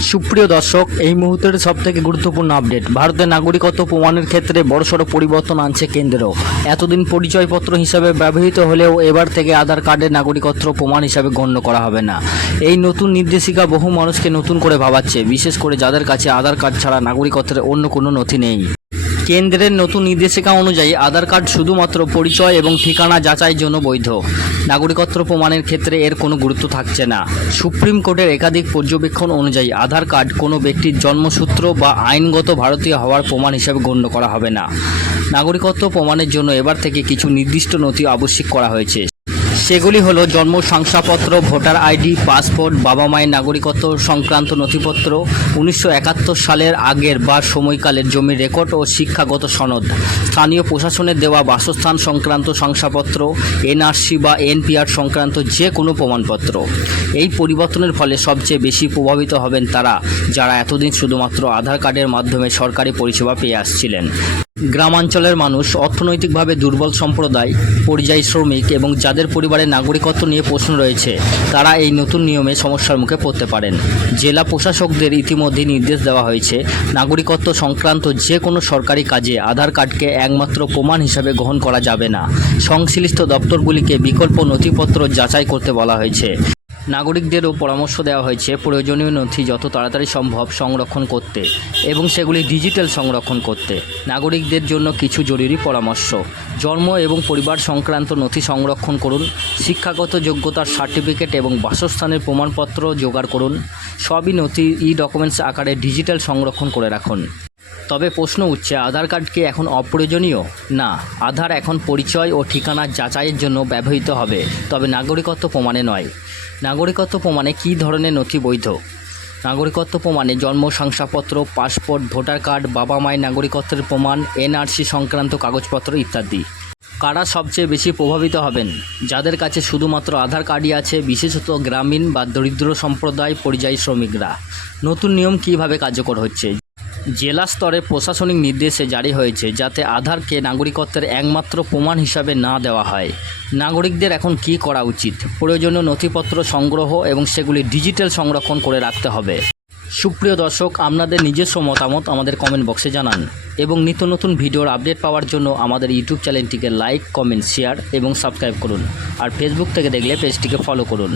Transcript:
সুপ্রিয় দর্শক, এই মুহূর্তের সবথেকে গুরুত্বপূর্ণ আপডেট। ভারতের নাগরিকত্ব প্রমাণের ক্ষেত্রে বড়সড় পরিবর্তন আনছে কেন্দ্র। এতদিন পরিচয়পত্র হিসাবে ব্যবহৃত হলেও এবার থেকে আধার কার্ডের নাগরিকত্ব প্রমাণ হিসাবে গণ্য করা হবে না। এই নতুন নির্দেশিকা বহু মানুষকে নতুন করে ভাবাচ্ছে, বিশেষ করে যাদের কাছে আধার কার্ড ছাড়া নাগরিকত্বের অন্য কোনো নথি নেই। কেন্দ্রের নতুন নির্দেশিকা অনুযায়ী আধার কার্ড শুধুমাত্র পরিচয় এবং ঠিকানা যাচাইয়ের জন্য বৈধ। নাগরিকত্ব প্রমাণের ক্ষেত্রে এর কোনো গুরুত্ব থাকছে না। সুপ্রিম কোর্টের একাধিক পর্যবেক্ষণ অনুযায়ী আধার কার্ড কোনো ব্যক্তির জন্মসূত্র বা আইনগত ভারতীয় হওয়ার প্রমাণ হিসেবে গণ্য করা হবে না। নাগরিকত্ব প্রমাণের জন্য এবার থেকে কিছু নির্দিষ্ট নথি আবশ্যক করা হয়েছে। সেগুলি হলো জন্ম শংসাপত্র, ভোটার আইডি, পাসপোর্ট, বাবা মায়ের নাগরিকত্ব সংক্রান্ত নথিপত্র, 1971 সালের আগের বা সময়কালের জমির রেকর্ড ও শিক্ষাগত সনদ, স্থানীয় প্রশাসনের দেওয়া বাসস্থান সংক্রান্ত শংসাপত্র, এনআরসি বা এনপিআর সংক্রান্ত যে কোনো প্রমাণপত্র। এই পরিবর্তনের ফলে সবচেয়ে বেশি প্রভাবিত হবেন তারা, যারা এতদিন শুধুমাত্র আধার কার্ডের মাধ্যমে সরকারি পরিষেবা পেয়ে আসছিলেন। গ্রামাঞ্চলের মানুষ, অর্থনৈতিকভাবে দুর্বল সম্প্রদায়, পরিযায়ী শ্রমিক এবং যাদের পরিবারের নাগরিকত্ব নিয়ে প্রশ্ন রয়েছে, তারা এই নতুন নিয়মে সমস্যার মুখে পড়তে পারেন। জেলা প্রশাসকদের ইতিমধ্যে নির্দেশ দেওয়া হয়েছে, নাগরিকত্ব সংক্রান্ত যে কোনো সরকারি কাজে আধার কার্ডকে একমাত্র প্রমাণ হিসাবে গ্রহণ করা যাবে না। সংশ্লিষ্ট দপ্তরগুলিকে বিকল্প নথিপত্র যাচাই করতে বলা হয়েছে। নাগরিকদেরও পরামর্শ দেওয়া হয়েছে প্রয়োজনীয় নথি যত তাড়াতাড়ি সম্ভব সংরক্ষণ করতে এবং সেগুলি ডিজিটাল সংরক্ষণ করতে। নাগরিকদের জন্য কিছু জরুরি পরামর্শ: জন্ম এবং পরিবার সংক্রান্ত নথি সংরক্ষণ করুন। শিক্ষাগত যোগ্যতার সার্টিফিকেট এবং বাসস্থানের প্রমাণপত্র জোগাড় করুন। সবই নথি ডকুমেন্টস আকারে ডিজিটাল সংরক্ষণ করে রাখুন। তবে প্রশ্ন উঠছে, আধার কার্ড কি এখন অপ্রয়োজনীয়? না, আধার এখন পরিচয় ও ঠিকানা যাচাইয়ের জন্য ব্যবহৃত হবে, তবে নাগরিকত্ব প্রমাণে নয়। নাগরিকত্ব প্রমাণে কী ধরনের নথি বৈধ? নাগরিকত্ব প্রমাণে জন্ম শংসাপত্র, পাসপোর্ট, ভোটার কার্ড, বাবা মায়ের নাগরিকত্বের প্রমাণ, এনআরসি সংক্রান্ত কাগজপত্র ইত্যাদি। কারা সবচেয়ে বেশি প্রভাবিত হবেন? যাদের কাছে শুধুমাত্র আধার কার্ডই আছে, বিশেষত গ্রামীণ বা দরিদ্র সম্প্রদায়, পরিযায়ী শ্রমিকরা। নতুন নিয়ম কিভাবে কার্যকর হচ্ছে? জেলা স্তরে প্রশাসনিক নির্দেশে জারি হয়েছে যাতে আধারকে নাগরিকত্বের একমাত্র প্রমাণ হিসাবে না দেওয়া হয়। নাগরিকদের এখন কি করা উচিত? প্রয়োজনীয় নথিপত্র সংগ্রহ এবং সেগুলি ডিজিটাল সংরক্ষণ করে রাখতে হবে। সুপ্রিয় দর্শক, আপনাদের নিজস্ব মতামত আমাদের কমেন্ট বক্সে জানান এবং নিত্য নতুন ভিডিওর আপডেট পাওয়ার জন্য আমাদের ইউটিউব চ্যানেলটিকে লাইক, কমেন্ট, শেয়ার এবং সাবস্ক্রাইব করুন। আর ফেসবুক থেকে দেখলে পেজটিকে ফলো করুন।